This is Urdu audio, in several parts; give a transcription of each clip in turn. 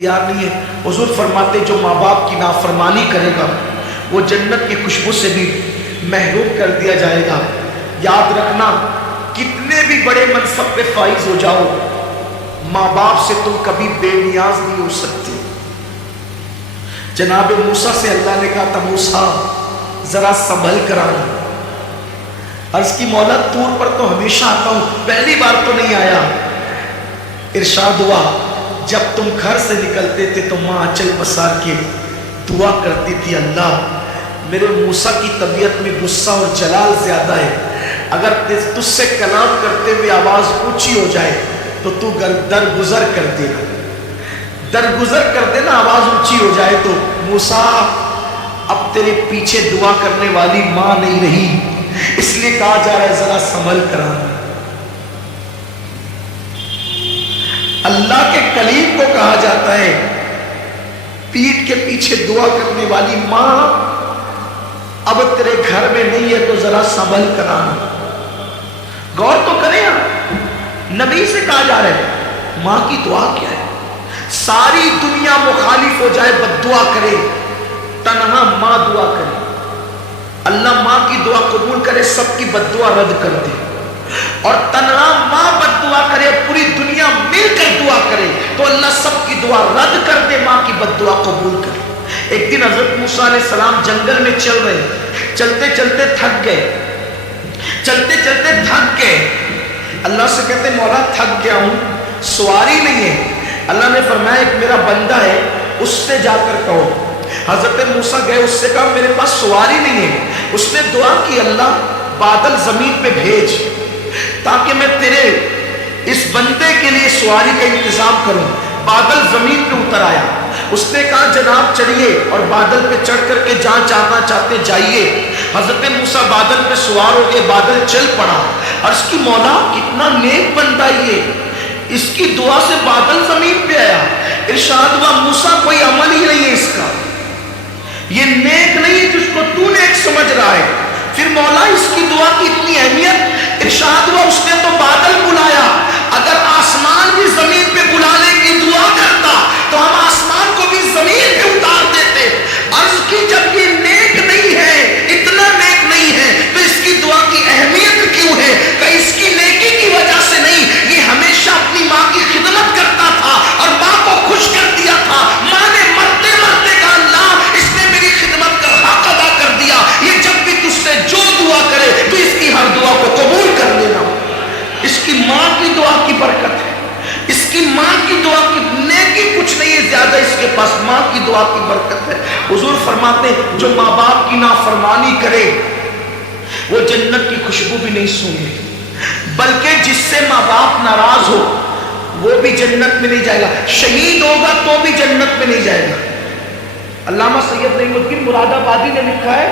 تیار نہیں ہے۔ حضور فرماتے جو ماں باپ کی نافرمانی کرے گا وہ جنت کی خوشبو سے بھی محروم کر دیا جائے گا۔ یاد رکھنا کتنے بھی بڑے منصب پہ فائز ہو جاؤ، ماں باپ سے تم کبھی بے نیاز نہیں ہو سکتے۔ جناب موسیٰ سے اللہ نے کہا تھا موسیٰ ذرا سنبھل کر آنا۔ عرض کی مولا طور پر تو ہمیشہ آتا ہوں، پہلی بار تو نہیں آیا۔ ارشاد ہوا جب تم گھر سے نکلتے تھے تو ماں آنچل پسار کے دعا کرتی تھی اللہ میرے موسیٰ کی طبیعت میں غصہ اور جلال زیادہ ہے، اگر تجھ سے کلام کرتے ہوئے آواز اونچی ہو جائے تو تو درگزر کر دینا، درگزر کر دینا، آواز اونچی ہو جائے تو۔ موسیٰ اب تیرے پیچھے دعا کرنے والی ماں نہیں رہی، اس لیے کہا جا رہا ہے ذرا سنبھل کر آنا۔ اللہ کے کلیم کو کہا جاتا ہے پیٹھ کے پیچھے دعا کرنے والی ماں اب تیرے گھر میں نہیں ہے تو ذرا سنبھل کر آنا۔ غور تو کریں، نبی سے کہا جا رہا ہے ماں کی دعا کیا ہے؟ ساری دنیا مخالف ہو جائے بد دعا کرے، تنہا ماں دعا کرے، اللہ ماں کی دعا قبول کرے، سب کی بد دعا رد کر دے۔ اور تنہا ماں بد دعا کرے، پوری دنیا مل کر دعا کرے تو اللہ سب کی دعا رد کر دے، ماں کی بد دعا قبول کرے۔ ایک دن حضرت موسیٰ علیہ السلام جنگل میں چل رہے، چلتے چلتے تھک گئے، چلتے چلتے تھک گئے۔ اللہ سے کہتے مولا تھک گیا ہوں، سواری نہیں ہے۔ اللہ نے فرمایا ایک میرا بندہ ہے اس سے جا کر کہو۔ حضرت موسیٰ گئے، اس سے کہا میرے پاس سواری نہیں ہے۔ اس نے دعا کی اللہ بادل زمین پہ بھیج تاکہ میں تیرے اس بندے کے لیے سواری کا انتظام کروں۔ بادل زمین پہ اتر آیا، اس نے کہا جناب چڑھیے اور بادل پہ چڑھ کر کے جہاں جانا چاہتے جائیے۔ حضرت موسیٰ بادل پہ سوار ہو گئے، بادل چل پڑا۔ عرض کی مولا کتنا نیک بندہ یہ، اس کی دعا سے بادل زمین پہ آیا۔ ارشاد ہوا موسیٰ کوئی عمل ہی نہیں ہے اس کا، یہ نیک نہیں ہے جس کو تو نیک سمجھ رہا ہے۔ پھر مولا اس کی دعا کی اتنی اہمیت، ارشاد ہوا اس نے تو بادل بلایا، اگر آسمان بھی زمین پہ بلانے کی دعا کرتا تو ہم آسمان کو بھی زمین پہ اتار دیتے۔ عرض کی جب یہ نیک نہیں ہے، اتنا نیک نہیں ہے تو اس کی دعا کی اہمیت کیوں ہے؟ کہ اس کی نیکی کی وجہ سے نہیں، یہ ہمیشہ اپنی ماں کی خدمت کرتا تھا اور ماں کو خوش کر دیا تھا۔ ماں نے مرتے مرتے کہا اللہ اس نے میری خدمت کا حق ادا کر دیا، یہ جب بھی تجھ سے جو دعا کرے تو اس کی ہر دعا کو قبول کر لینا۔ اس کی ماں کی دعا کی برکت ہے، اس کی ماں کی دعا کی نیکی کچھ نہیں ہے زیادہ، اس کے پاس ماں کی دعا کی برکت ہے۔ حضور فرماتے جو ماں باپ کی نافرمانی کرے وہ جنت کی خوشبو بھی نہیں سونگے، بلکہ جس سے ماں باپ ناراض ہو وہ بھی جنت میں نہیں جائے گا، شہید ہوگا تو بھی جنت میں نہیں جائے گا۔ علامہ سید نعیم الدین مراد آبادی نے لکھا ہے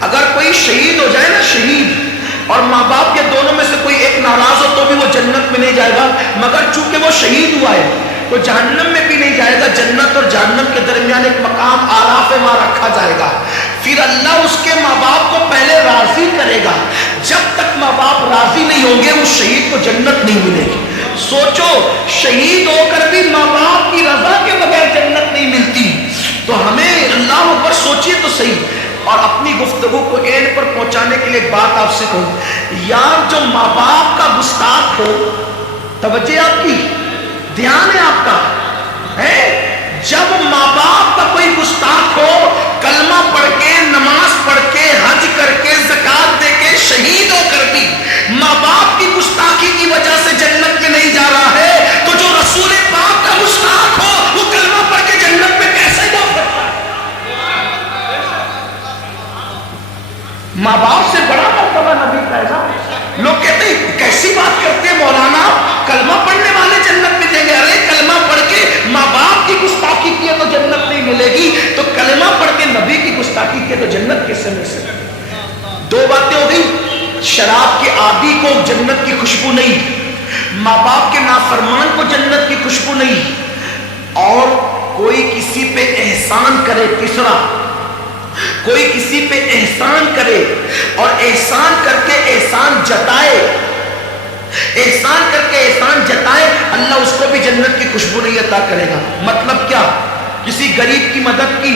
اگر کوئی شہید ہو جائے نا، شہید اور ماں باپ یہ دونوں میں سے کوئی ایک ناراض ہو تو بھی وہ جنت میں نہیں جائے گا، مگر چونکہ وہ شہید ہوا ہے تو جہنم میں بھی نہیں جائے گا۔ جنت اور جہنم کے درمیان ایک مقام آراف ماں رکھا جائے گا، پھر اللہ اس کے ماں باپ کو پہلے راضی کرے گا۔ جب تک ماں باپ راضی نہیں ہوں گے اس شہید کو جنت نہیں ملے گی۔ سوچو شہید ہو کر بھی ماں باپ کی رضا کے بغیر جنت نہیں ملتی، تو ہمیں اللہ اکبر سوچیے تو صحیح۔ اور اپنی گفتگو کو اینڈ پر پہنچانے کے لیے ایک بات آپ سے کہوں، یار جو ماں باپ کا گستاخ ہو، توجہ آپ کی، دھیان ہے آپ کا، ہے جب ماں باپ کا کوئی گستاخ ہو، کلمہ پڑھ کے نماز پڑھ کے حج کر کے زکات دے کے شہید ہو کر بھی ماں باپ کی گستاخی کی وجہ سے جنت میں نہیں جا رہا ہے، تو جو رسول پاک کا گستاخ ہو وہ کلمہ پڑھ کے جنت میں کیسے جا سکتا ہے؟ ماں باپ سے بڑا مرتبہ نبی کا ہے۔ لوگ کہتے ہیں کیسی بات کرتے ہیں مولانا، کلمہ پڑھنے والے جنت میں جائیں گے۔ ارے کلمہ پڑھ کے ماں باپ کی گستاخی کی تو جنت نہیں ملے گی، تو کلمہ پڑھ کے نبی کی گستاخی کی تو جنت کیسے مل سکتی؟ دو باتیں ہو گئی، شراب کے عادی کو جنت کی خوشبو نہیں، ماں باپ کے نافرمان کو جنت کی خوشبو نہیں، اور کوئی کسی پہ احسان کرے، تیسرا کوئی کسی پہ احسان کرے اور احسان کر کے احسان جتائے، احسان کر کے احسان جتائے، اللہ اس کو بھی جنت کی خوشبو نہیں عطا کرے گا۔ مطلب کیا؟ کسی غریب کی مدد کی،